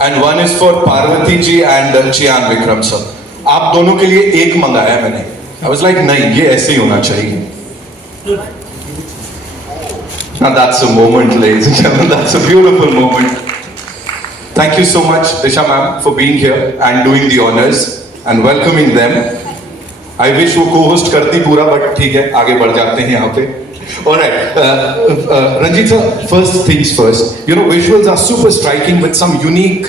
and one is for Parvati ji and Chiyaan Vikram sir. आप दोनों के लिए एक मंगाया मैंने. I was like नहीं ये ऐसे ही होना चाहिए. Now that's a moment, ladies and gentlemen. That's a beautiful moment. Thank you so much, Disha ma'am, for being here and doing the honors and welcoming them. I wish वो co-host करती पूरा, but ठीक है, आगे बढ़ जाते हैं यहाँ पे. All right, Ranjith sir, first things first. You know, visuals are super striking with some unique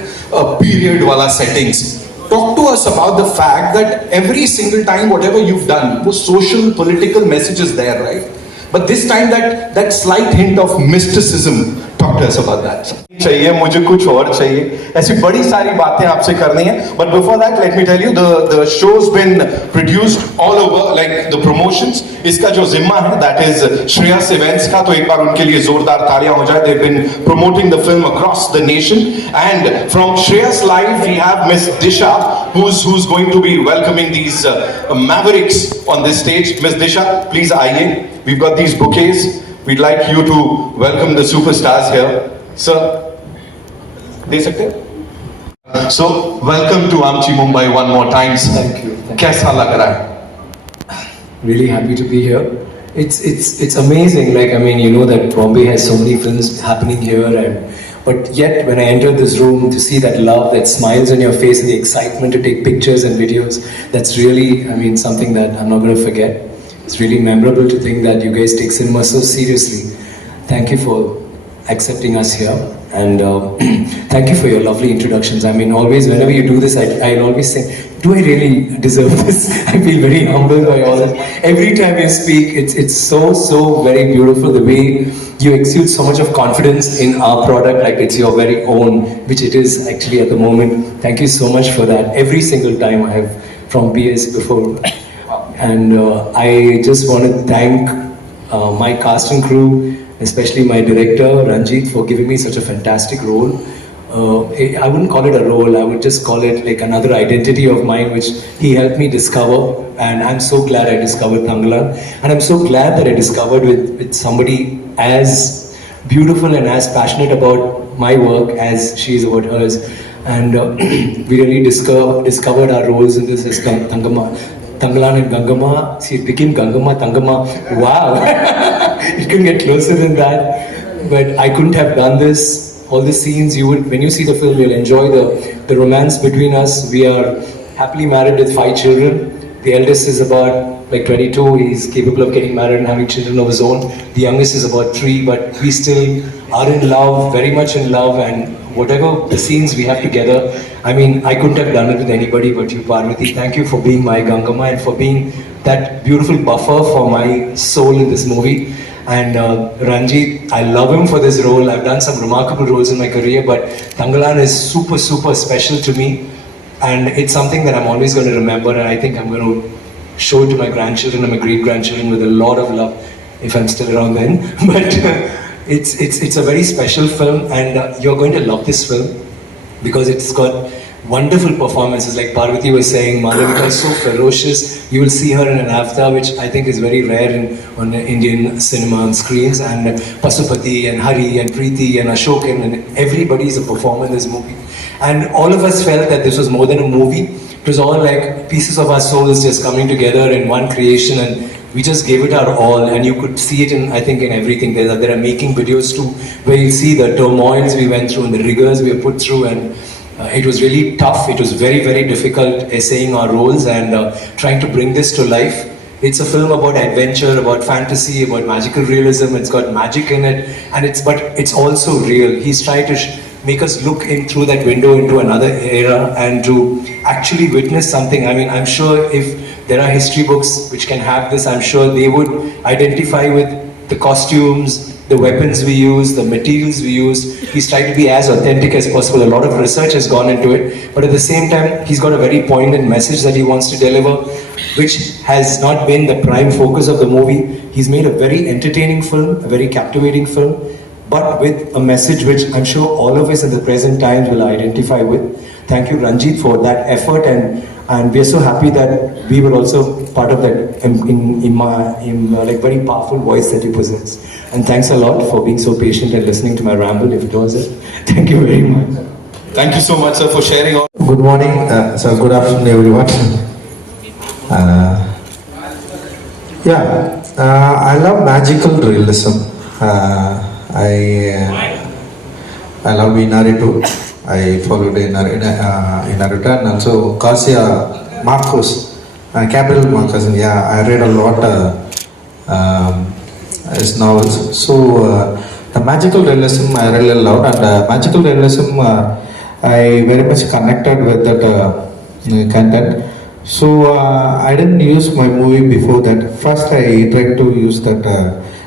period wala settings. Talk to us about the fact that every single time, whatever you've done, was social, political messages there, right? But this time, that slight hint of mysticism. Talk to us about that. चाहिए मुझे कुछ और चाहिए ऐसी बड़ी सारी बातें आपसे करनी है. But before that, let me tell you, the show's been produced all over, like the promotions. इसका जो जिम्मा है, that is Shreyas Events का, तो एक बार उनके लिए जोरदार तालियां हो जाए. They've been promoting the film across the nation. And from Shreyas Live, we have Miss Disha, who's going to be welcoming these mavericks on this stage. Miss Disha, please आइए. We've got these bouquets. We'd like you to welcome the superstars here. Sir, दे सकते हैं? So, welcome to Amchi Mumbai one more time. Thank you. कैसा लग रहा है? Really happy to be here. It's amazing. Like, I mean, you know that Bombay has so many films happening here, but yet when I entered this room to see that love, that smiles on your face, and the excitement to take pictures and videos, that's really, I mean, something that I'm not going to forget. It's really memorable to think that you guys take cinema so seriously. Thank you for accepting us here, and thank you for your lovely introductions. I mean, always whenever you do this, I'll always say, do I really deserve this? I feel very humbled by all this. Every time you speak, it's so very beautiful, the way you exude so much of confidence in our product, like it's your very own, which it is actually at the moment. Thank you so much for that. Every single time I have from PS before. And I just want to thank my cast and crew, especially my director Ranjith, for giving me such a fantastic role. I wouldn't call it a role, I would just call it like another identity of mine, which he helped me discover. And I'm so glad I discovered Thangalaan, and I'm so glad that I discovered with somebody as beautiful and as passionate about my work as she is about hers. And we really discovered our roles in this as Thangalaan and Gangama. See, it became Gangama, Thangama. Wow! It couldn't get closer than that. But I couldn't have done this. All the scenes, when you see the film, you'll enjoy the romance between us. We are happily married with 5 children. The eldest is about like 22. He's capable of getting married and having children of his own. The youngest is about 3, but we still are in love, very much in love, and whatever the scenes we have together, I mean, I couldn't have done it with anybody but you, Parvati. Thank you for being my Gangama and for being that beautiful buffer for my soul in this movie. And Ranjith, I love him for this role. I've done some remarkable roles in my career, but Thangalaan is super special to me. And it's something that I'm always going to remember, and I think I'm going to show it to my grandchildren and my great-grandchildren with a lot of love, if I'm still around then. But it's a very special film, and you're going to love this film because it's got wonderful performances. Like Parvati was saying, Madhavika is so ferocious. You will see her in an avatar, which I think is very rare on Indian cinema on screens. And Pasupati and Hari and Preeti and Ashok and everybody is a performer in this movie. And all of us felt that this was more than a movie. It was all like pieces of our souls just coming together in one creation, and we just gave it our all. And you could see it in, I think, in everything. There are making videos too, where you see the turmoils we went through and the rigors we were put through, and it was really tough. It was very difficult essaying our roles and trying to bring this to life. It's a film about adventure, about fantasy, about magical realism. It's got magic in it, and but it's also real. He's tried to make us look in through that window into another era and to actually witness something. I mean, I'm sure if there are history books which can have this, I'm sure they would identify with the costumes, the weapons we use, the materials we use. He's tried to be as authentic as possible. A lot of research has gone into it, but at the same time, he's got a very poignant message that he wants to deliver, which has not been the prime focus of the movie. He's made a very entertaining film, a very captivating film, but with a message which I'm sure all of us in the present times will identify with. Thank you, Ranjith, for that effort, and we are so happy that we were also part of that like very powerful voice that you possess. And thanks a lot for being so patient and listening to my ramble, if it was it. Thank you very much. Thank you so much, sir, for sharing all. Good morning, sir. Good afternoon, everyone. I love magical realism. I love Naruto. I followed Naruto and also Garcia Marcos, Gabriel Marcos. Yeah, I read a lot his novels. So the magical realism I really loved, and magical realism I very much connected with that content. So I didn't use my movie before that. First I tried to use that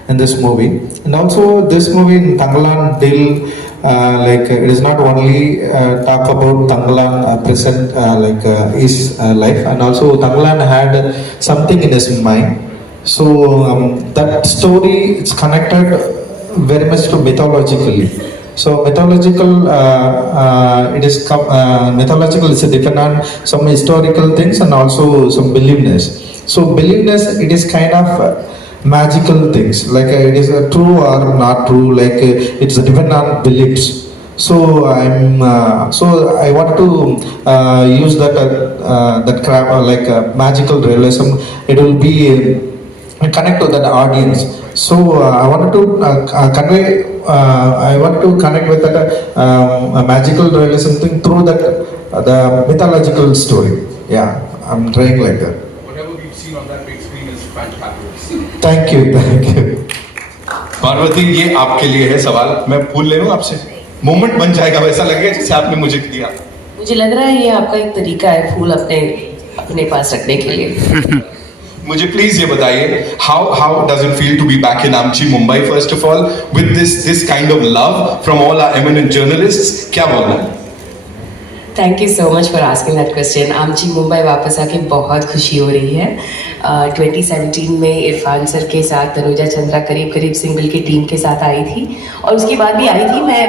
in this movie, and also this movie in Thangalaan deal it is not only talk about Thangalaan present his life, and also Thangalaan had something in his mind. So that story it's connected very much to mythologically. So mythological, mythological is a different on some historical things and also some beliefness. So beliefness, it is kind of magical things, like it is true or not true, it's depend on beliefs. So I want to use that magical realism. It will be connect to that audience. So I wanted to convey. I want to connect with that magical realism thing through that the mythological story. Yeah, I'm trying like that. Whatever we've seen on that big screen is fantabulous. Thank you, thank you. Parvati, ये आपके लिए है सवाल. मैं फूल ले लूं आपसे. Moment बन जाएगा वैसा लगेगा जैसे आपने मुझे दिया. मुझे लग रहा है ये आपका एक तरीका है फूल अपने पास रखने के लिए. मुझे प्लीज ये बताइए, how does it feel to be back in Amchi, Mumbai, first of all, with this kind of love from all our eminent journalists? क्या बोलना है? Thank you so much for asking that question. आमची मुंबई वापस आके बहुत खुशी हो रही है. 2017 में इरफान सर के साथ तनुजा चंद्रा करीब करीब सिंगल की टीम के साथ आई थी, और उसके बाद भी आई थी मैं.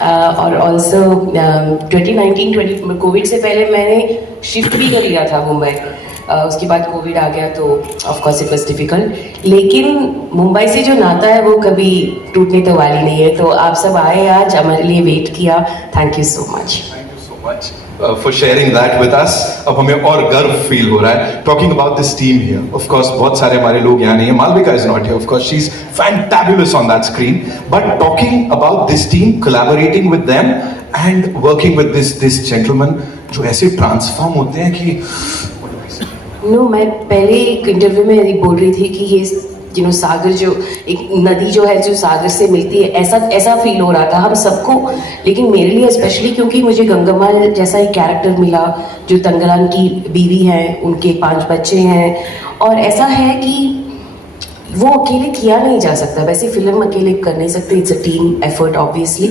और ऑल्सो 2019 कोविड से पहले मैंने शिफ्ट भी कर लिया था मुंबई. उसके बाद कोविड आ गया तो of course it was difficult, लेकिन मुंबई से जो नाता है वो कभी टूटने तो वाली नहीं है. तो आप सब आए आज, हमारे लिए वेट किया. Thank you so much. Thank you so much for sharing that with us. अब हमें और गर्व फील हो रहा है talking about this team here. Of course, बहुत सारे हमारे लोग यहाँ नहीं हैं. Malvika is not here. Of course, she's fantabulous on that screen. But talking about this team, collaborating with them and working with this gentleman, जो ऐसे transform होते हैं कि मैं पहले एक इंटरव्यू में यही बोल रही थी कि ये सागर जो एक नदी जो है जो सागर से मिलती है, ऐसा फील हो रहा था हम सबको. लेकिन मेरे लिए स्पेशली क्योंकि मुझे गंगम्मा जैसा एक कैरेक्टर मिला जो तंगलान की बीवी है, उनके 5 बच्चे हैं, और ऐसा है कि वो अकेले किया नहीं जा सकता. वैसे फिल्म अकेले कर नहीं सकते, it's a team effort obviously.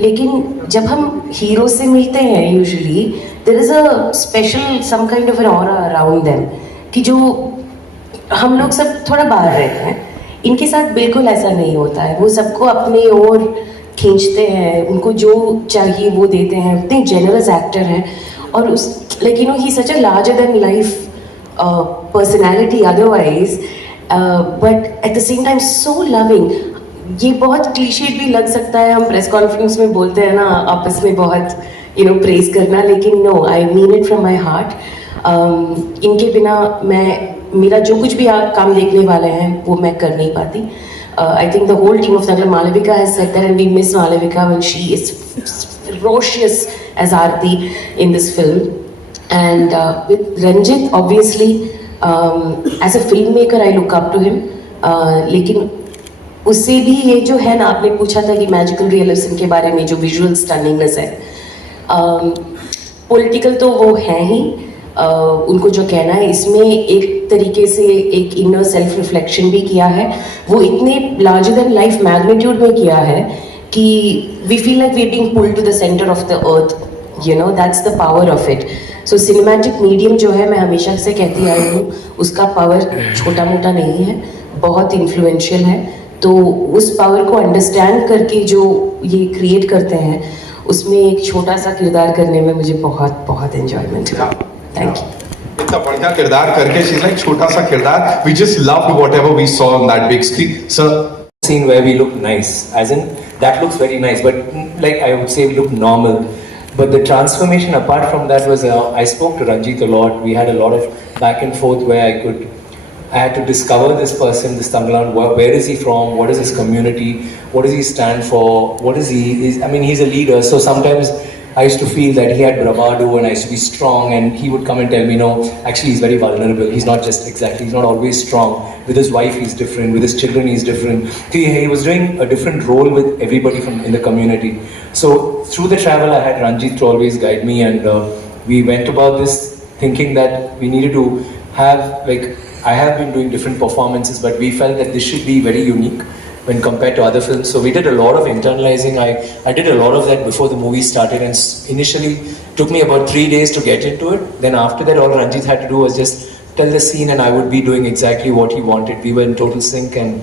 लेकिन जब हम हीरो से मिलते हैं usually there is a special some kind of an aura around them कि जो हम लोग सब थोड़ा बाहर रहते हैं. इनके साथ बिल्कुल ऐसा नहीं होता है. वो सबको अपने ओर खींचते हैं, उनको जो चाहिए वो देते हैं. इतने जेनरस एक्टर हैं, और उस ही such a larger than life personality otherwise, but at the same time so loving. ये बहुत क्लीशेड भी लग सकता है, हम प्रेस कॉन्फ्रेंस में बोलते हैं ना आपस में बहुत प्रेज करना, लेकिन no, I mean it from my heart. इनके बिना मेरा जो कुछ भी आप काम देखने वाले हैं वो मैं कर नहीं पाती. I think the whole team of Thangalaan, Malavika has said that, and we miss Malavika when she is ferocious as Aarti in this film. And with Ranjith, obviously, as a filmmaker, I look up to him. लेकिन उससे भी ये जो है ना, आपने पूछा था कि मैजिकल रियलिज्म के बारे में, जो विजुअल स्टनिंगनेस है, पॉलिटिकल तो वो है ही. उनको जो कहना है, इसमें एक तरीके से एक इनर सेल्फ रिफ्लेक्शन भी किया है. वो इतने लार्जर देन लाइफ मैग्नीट्यूड में किया है कि we feel like we are being pulled to the centre of the earth. That's the power of it. So cinematic medium जो है, मैं हमेशा से कहती आई हूँ, उसका पावर छोटा मोटा नहीं है, बहुत इन्फ्लुएंशियल है. तो उस पावर को अंडरस्टैंड करके जो ये क्रिएट करते हैं, उसमें एक छोटा सा किरदार करने में मुझे बहुत बहुत एंजॉयमेंट हुआ. Thank you. इतना बढ़िया किरदार करके, she's like छोटा सा किरदार. We just loved whatever we saw on that big screen. Sir, scene where we look nice, as in that looks very nice, but like I would say look normal. But the transformation apart from that was, I spoke to Ranjith a lot. We had a lot of back and forth where I had to discover this person, this Thangalaan, where is he from, what is his community, what does he stand for, what is he, I mean, he's a leader, so sometimes I used to feel that he had bravado and I used to be strong, and he would come and tell me, no, actually he's very vulnerable, he's not always strong. With his wife he's different, with his children he's different. He was doing a different role with everybody in the community. So through the travel I had Ranjith to always guide me, and we went about this thinking that we needed to have, like, I have been doing different performances, but we felt that this should be very unique when compared to other films. So we did a lot of internalizing. I did a lot of that before the movie started, and initially took me about 3 days to get into it. Then after that, all Ranjith had to do was just tell the scene, and I would be doing exactly what he wanted. We were in total sync, and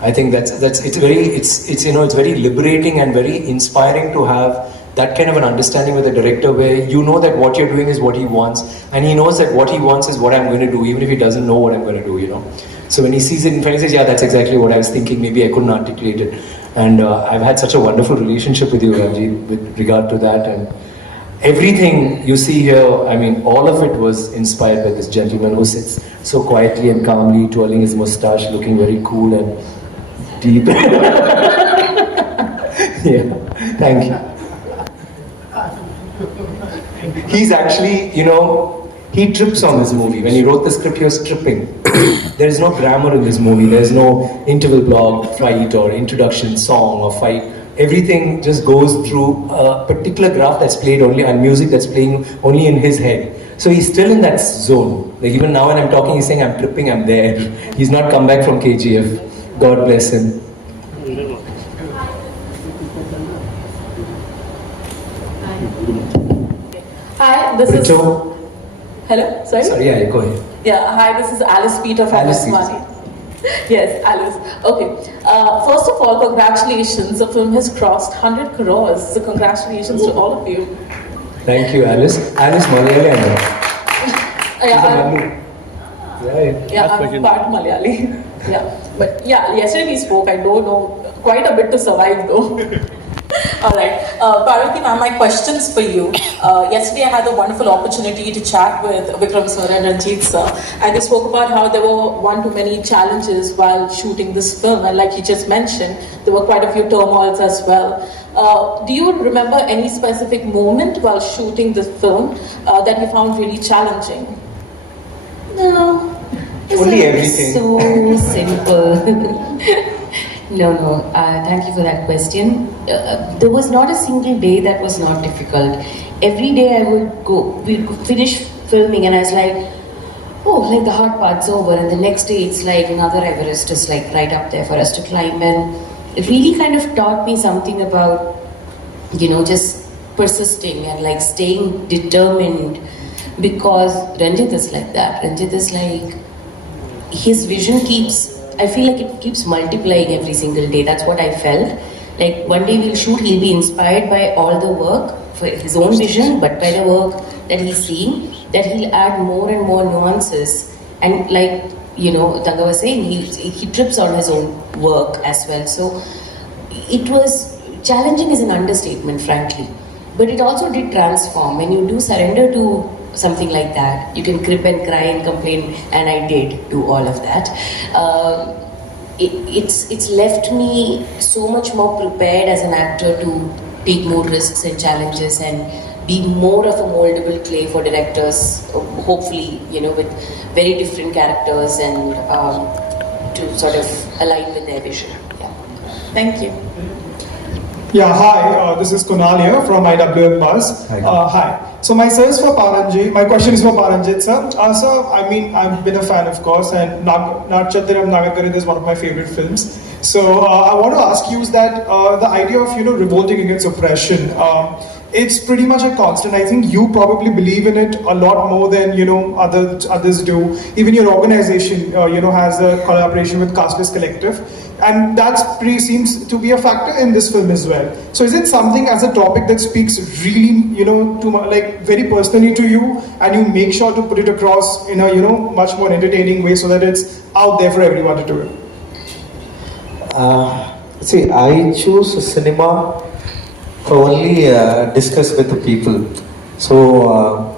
I think it's very liberating and very inspiring to have that kind of an understanding with the director, where you know that what you're doing is what he wants, and he knows that what he wants is what I'm going to do, even if he doesn't know what I'm going to do, you know. So when he sees it in front, he says, yeah, that's exactly what I was thinking, maybe I couldn't articulate it. And I've had such a wonderful relationship with you, Ranjith, with regard to that. And everything you see here, I mean, all of it was inspired by this gentleman who sits so quietly and calmly, twirling his mustache, looking very cool and deep. Yeah, thank you. He's actually, you know, he trips on this movie. When he wrote the script, he was tripping. There is no grammar in this movie. There is no interval block, fight, or introduction song or fight. Everything just goes through a particular graph that's played only, and music that's playing only in his head. So he's still in that zone. Like even now when I'm talking, he's saying, I'm tripping, I'm there. He's not come back from KGF. God bless him. Hi, this is... Hello? Sorry? Yeah, go ahead. Yeah, hi, this is Alice Peter from Alice Money. Yes, Alice. Okay. First of all, congratulations. The film has crossed 100 crores. So congratulations to all of you. Thank you, Alice. Alice Malayali, I know. I'm part Malayali. Yeah. But yeah, yesterday we spoke. I don't know quite a bit to survive though. Alright, Parvati ma'am, my questions for you. Yesterday I had the wonderful opportunity to chat with Vikram sir and Ranjith sir, and they spoke about how there were one too many challenges while shooting this film, and like you just mentioned, there were quite a few turmoils as well. Do you remember any specific moment while shooting this film that you found really challenging? No. Only everything. So simple. No. Thank you for that question. There was not a single day that was not difficult. Every day I would go, we'd finish filming and I was like, oh, like the hard part's over, and the next day it's like another Everest is like right up there for us to climb. And it really kind of taught me something about, you know, just persisting and like staying determined, because Ranjith is like that. Ranjith is like, his vision I feel like it keeps multiplying every single day. That's what I felt. Like one day we'll shoot, he'll be inspired by all the work for his own vision, but by the work that he's seeing, that he'll add more and more nuances. And like, you know, Tanga was saying, he trips on his own work as well. So it was challenging is an understatement, frankly. But it also did transform. When you do surrender to something like that, you can crib and cry and complain, and I did do all of that. It's left me so much more prepared as an actor to take more risks and challenges and be more of a moldable clay for directors, hopefully, you know, with very different characters, and to sort of align with their vision. Yeah. Thank you. Yeah, hi, this is Kunal here from IWM Buzz. Hi. So my question is for Paranjit sir. Sir, I mean, I've been a fan, of course, and Natchathiram Nagakarith is one of my favorite films. So I want to ask you is that the idea of, you know, revolting against oppression, it's pretty much a constant. I think you probably believe in it a lot more than, you know, others do. Even your organization, you know, has a collaboration with Casteless Collective. And that seems to be a factor in this film as well. So is it something as a topic that speaks really, you know, to like very personally to you, and you make sure to put it across in a, you know, much more entertaining way so that it's out there for everyone to do it? See, I choose cinema to only discuss with the people. So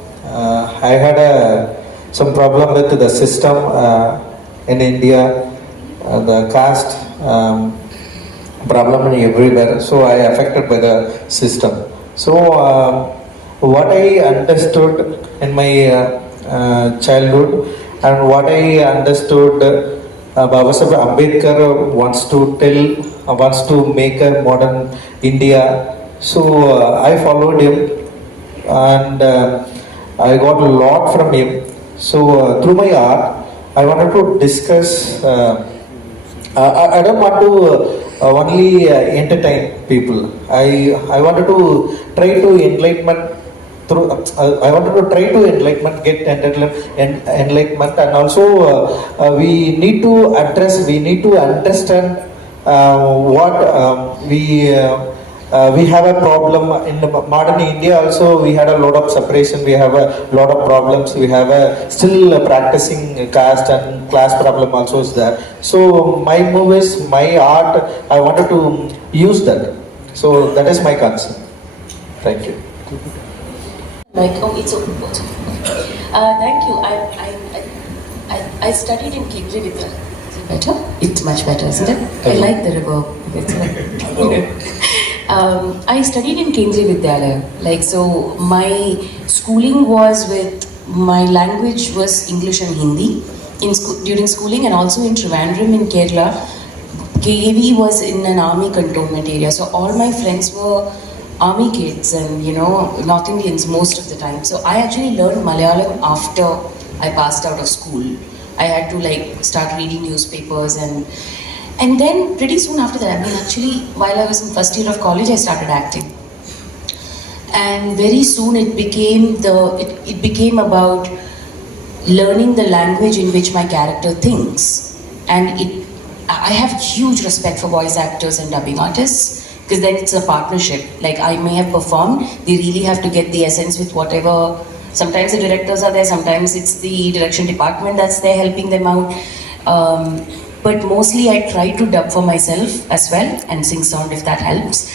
I had some problem with the system in India, the caste problem in everywhere. So I affected by the system. So what I understood in my childhood and what I understood, Baba Saheb Ambedkar wants to tell, wants to make a modern India. So I followed him and I got a lot from him. So through my art, I wanted to discuss. I don't want to only entertain people. I wanted to try to enlightenment through. I wanted to try to enlightenment, get enlightenment, and also we need to address. We need to understand what we have a problem in the modern India. Also, we had a lot of separation. We have a lot of problems. We have a still practicing caste and class problem also is there. So my movies, my art, I wanted to use that. So that is my concern. Thank you. Like, oh, it's open. Thank you. I studied in Kendriya Vidya. Is it better? It's much better, isn't it? I like the reverb. I studied in Kendriya Vidyalaya. Like, so my schooling was with, my language was English and Hindi during schooling, and also in Trivandrum in Kerala. KAV was in an army cantonment area. So all my friends were army kids and, you know, North Indians most of the time. So I actually learned Malayalam after I passed out of school. I had to like start reading newspapers and then pretty soon after that, I mean actually while I was in first year of college, I started acting. And very soon it became about learning the language in which my character thinks. And I have huge respect for voice actors and dubbing artists, because then it's a partnership. Like I may have performed, they really have to get the essence with whatever. Sometimes the directors are there, sometimes it's the direction department that's there helping them out. But mostly I try to dub for myself as well and sing sound if that helps.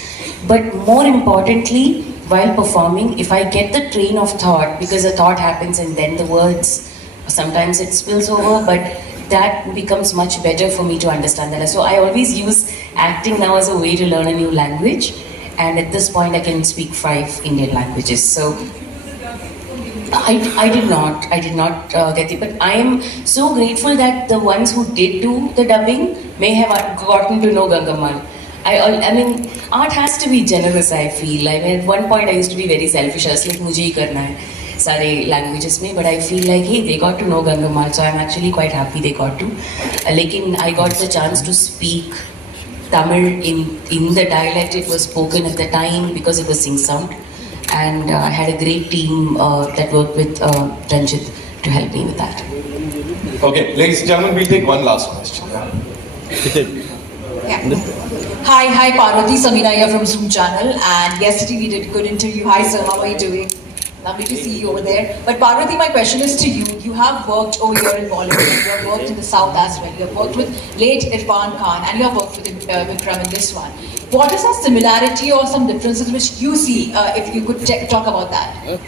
But more importantly, while performing, if I get the train of thought, because a thought happens and then the words, sometimes it spills over, but that becomes much better for me to understand that. So I always use acting now as a way to learn a new language. And at this point I can speak 5 Indian languages. So I did not get it, but I am so grateful that the ones who did do the dubbing may have gotten to know Gangamal. I mean, art has to be generous, I feel. I mean, at one point I used to be very selfish. I was like, mujhe hi karna hai, sare languages mein, but I feel like, hey, they got to know Gangamal, so I'm actually quite happy they got to. Lekin I got the chance to speak Tamil in the dialect it was spoken at the time because it was sing sound. And I had a great team that worked with Ranjith to help me with that. Okay, ladies and gentlemen, we'll take one last question. Yeah. Hi, Parvati, Samina here from Zoom channel, and yesterday we did a good interview. Hi sir, how are you doing? Lovely to see you over there. But Parvati, my question is to you. You have worked over here in Bollywood, and you have worked in the South as well. You have worked with late Irfan Khan, and you have worked with Vikram in this one. What is a similarity or some differences which you see, if you could talk about that?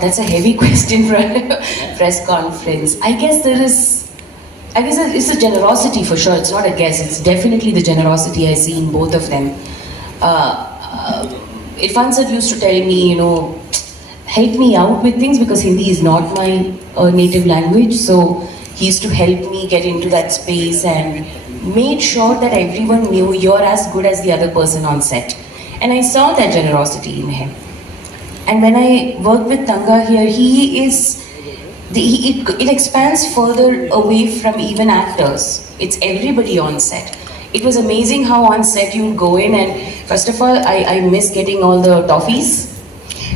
That's a heavy question for a press conference. I guess it's a generosity for sure. It's not a guess. It's definitely the generosity I see in both of them. Irfan sir used to tell me, you know, help me out with things because Hindi is not my native language. So he used to help me get into that space and made sure that everyone knew you're as good as the other person on set. And I saw that generosity in him. And when I worked with Thanga here, it expands further away from even actors. It's everybody on set. It was amazing how on set you go in and first of all, I miss getting all the toffees.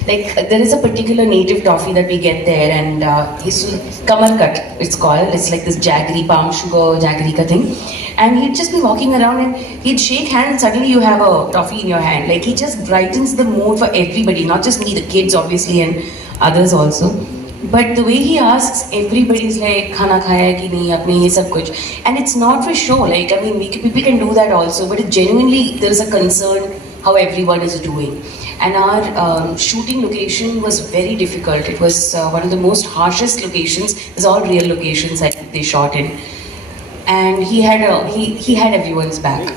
Like there is a particular native toffee that we get there and it's Kamar Cut, it's called. It's like this jaggery, palm sugar jaggery ka thing. And he'd just be walking around and he'd shake hands and suddenly you have a toffee in your hand. Like he just brightens the mood for everybody, not just me, the kids obviously and others also. But the way he asks, everybody's like, "Khana khaya hai ki nahi?" Apne ye sab kuch, and it's not for show. Like, I mean, people can do that also, but it genuinely there is a concern how everyone is doing. And our shooting location was very difficult. It was one of the most harshest locations. It's all real locations that they shot in, and he had everyone's back,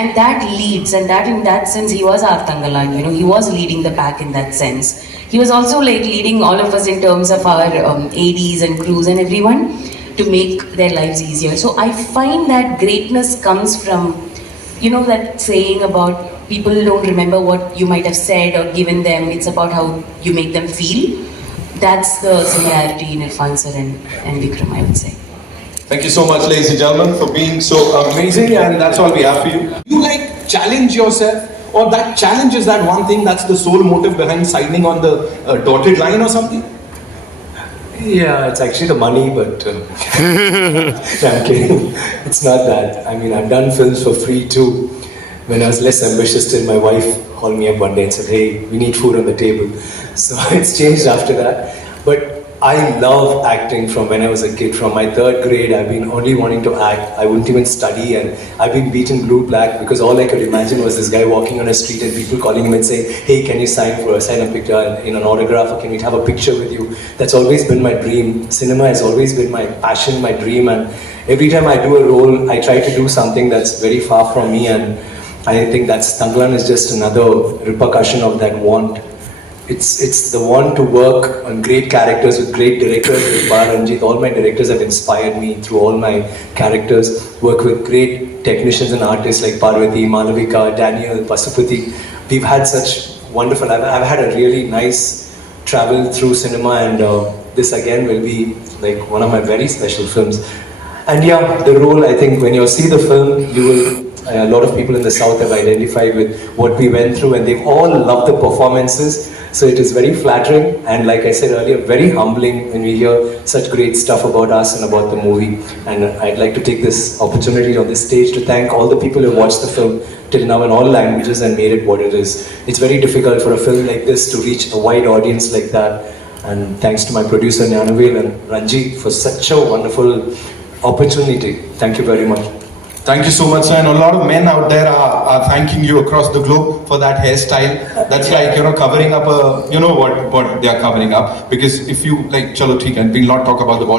and that leads, and that in that sense he was our Thangalaan. You know, he was leading the pack in that sense. He was also like leading all of us in terms of our ADs and crews and everyone to make their lives easier. So I find that greatness comes from, you know, that saying about people don't remember what you might have said or given them, it's about how you make them feel. That's the similarity in Irfan sir and Vikram, I would say. Thank you so much, ladies and gentlemen, for being so amazing, and that's all we have for you. You like challenge yourself, or that challenge is that one thing that's the sole motive behind signing on the dotted line or something? Yeah, it's actually the money, but no, I'm kidding. It's not that. I mean, I've done films for free too. When I was less ambitious, still my wife called me up one day and said, "Hey, we need food on the table." So it's changed after that. But I love acting from when I was a kid. From my 3rd grade, I've been only wanting to act. I wouldn't even study, and I've been beaten blue black because all I could imagine was this guy walking on a street and people calling him and saying, "Hey, can you sign a picture in an autograph, or can we have a picture with you?" That's always been my dream. Cinema has always been my passion, my dream, and every time I do a role, I try to do something that's very far from me, and I think that's Thangalaan is just another repercussion of that want. It's the want to work on great characters with great directors. With Ranjith, all my directors have inspired me through all my characters. Work with great technicians and artists like Parvati, Malavika, Daniel, Pasupati. We've had such wonderful. I've had a really nice travel through cinema, and this again will be like one of my very special films. And yeah, the role, I think when you see the film, you will. A lot of people in the South have identified with what we went through, and they've all loved the performances. So it is very flattering, and like I said earlier, very humbling when we hear such great stuff about us and about the movie. And I'd like to take this opportunity on this stage to thank all the people who watched the film till now in all languages and made it what it is. It's very difficult for a film like this to reach a wide audience like that. And thanks to my producer Gnanavel and Ranjith for such a wonderful opportunity. Thank you very much. Thank you so much, sir. And a lot of men out there are thanking you across the globe for that hairstyle. That's like, you know, covering up a, you know what they are covering up. Because if you like, chalo theek hai, we'll not talk about the ball.